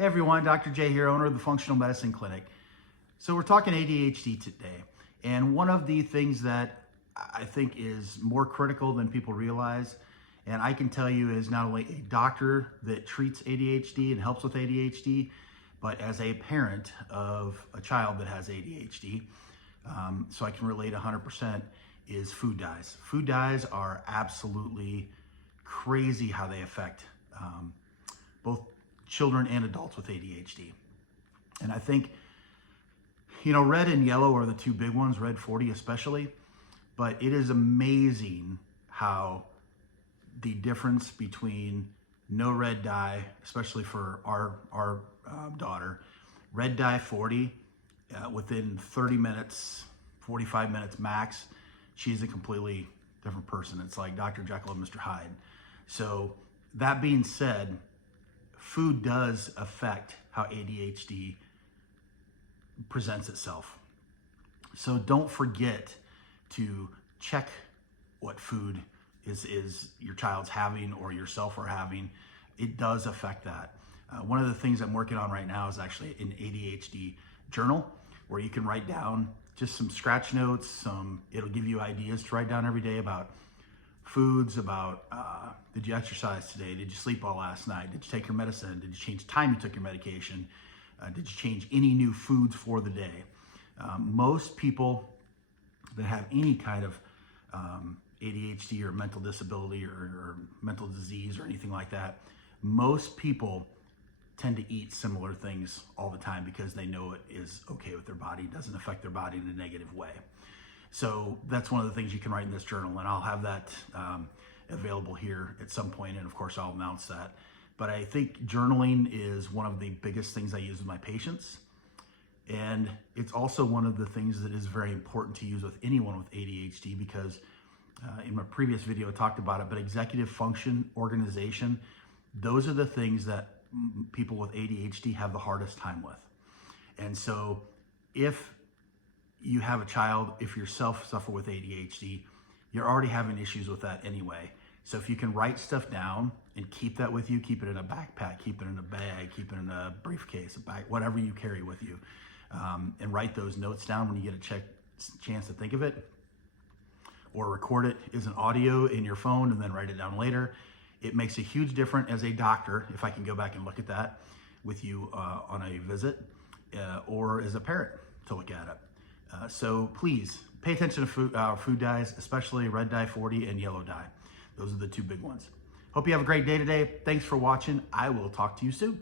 Hey everyone, Dr. J here, owner of the Functional Medicine Clinic. So we're talking ADHD today. And one of the things that I think is more critical than people realize, and I can tell you is not only a doctor that treats ADHD and helps with ADHD, but as a parent of a child that has ADHD, so I can relate 100%, is food dyes. Food dyes are absolutely crazy how they affect both children and adults with ADHD. And I think, red and yellow are the two big ones, red 40 especially, but it is amazing how the difference between no red dye, especially for our daughter, red dye 40, within 30 minutes, 45 minutes max, she's a completely different person. It's like Dr. Jekyll and Mr. Hyde. So that being said, food does affect how ADHD presents itself. So don't forget to check what food is your child's having or yourself are having. It does affect that. One of the things I'm working on right now is actually an ADHD journal where you can write down just some scratch notes. It'll give you ideas to write down every day about foods, about did you exercise today? Did you sleep well last night? Did you take your medicine? Did you change the time you took your medication? Did you change any new foods for the day? Most people that have any kind of ADHD or mental disability or mental disease or anything like that, most people tend to eat similar things all the time because they know it is okay with their body, doesn't affect their body in a negative way. So that's one of the things you can write in this journal, and I'll have that available here at some point, and of course I'll announce that. But I think journaling is one of the biggest things I use with my patients, and it's also one of the things that is very important to use with anyone with ADHD because in my previous video I talked about it, but executive function, organization, those are the things that people with ADHD have the hardest time with. And so if you have a child, if yourself suffer with ADHD, you're already having issues with that anyway. So if you can write stuff down and keep that with you, keep it in a backpack, keep it in a bag, keep it in a briefcase, a bag, whatever you carry with you, and write those notes down when you get a chance to think of it, or record it as an audio in your phone and then write it down later. It makes a huge difference as a doctor, if I can go back and look at that with you on a visit, or as a parent to look at it. So please pay attention to food dyes, especially red dye 40 and yellow dye. Those are the two big ones. Hope you have a great day today. Thanks for watching. I will talk to you soon.